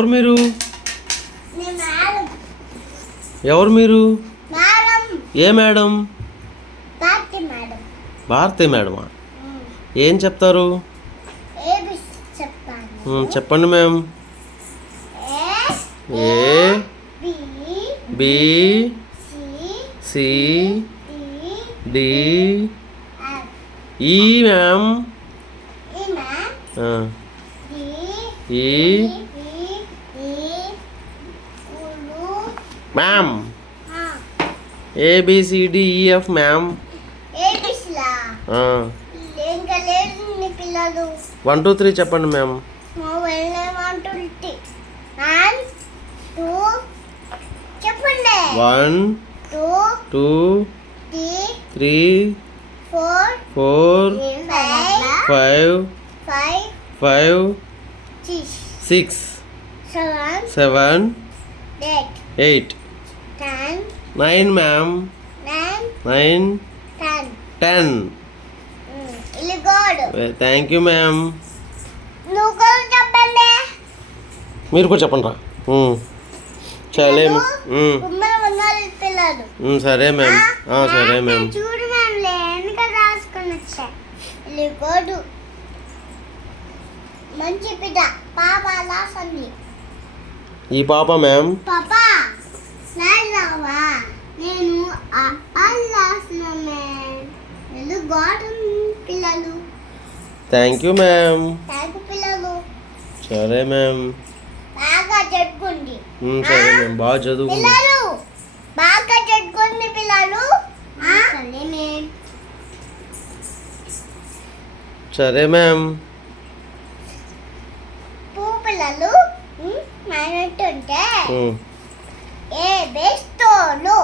ఎవరు మీరు? ఎవరు మీరు? ఏ మేడం? భారతి మేడమా? ఏం చెప్తారు? చెప్పండి ma'am. A B C D E ma'am. E ma'am. ABCDEF ma'am. 1 2 3 చెప్పండి ma'am. 1 2 3 4 5 6 7 8 9 ma'am. 9 10. Thank you ma'am. మీరు కూడా చెప్పండి రా. సరే సరే మ్యామ్. సరే మ్యామ్. ఈ పాప మ్యామ్. Thank you ma'am. సరే మ్యామ్. సరే మ్యామ్. బాగా చదువుకోండి. సరే మ్యామ్. పిల్లలు ఏ బెస్టోలు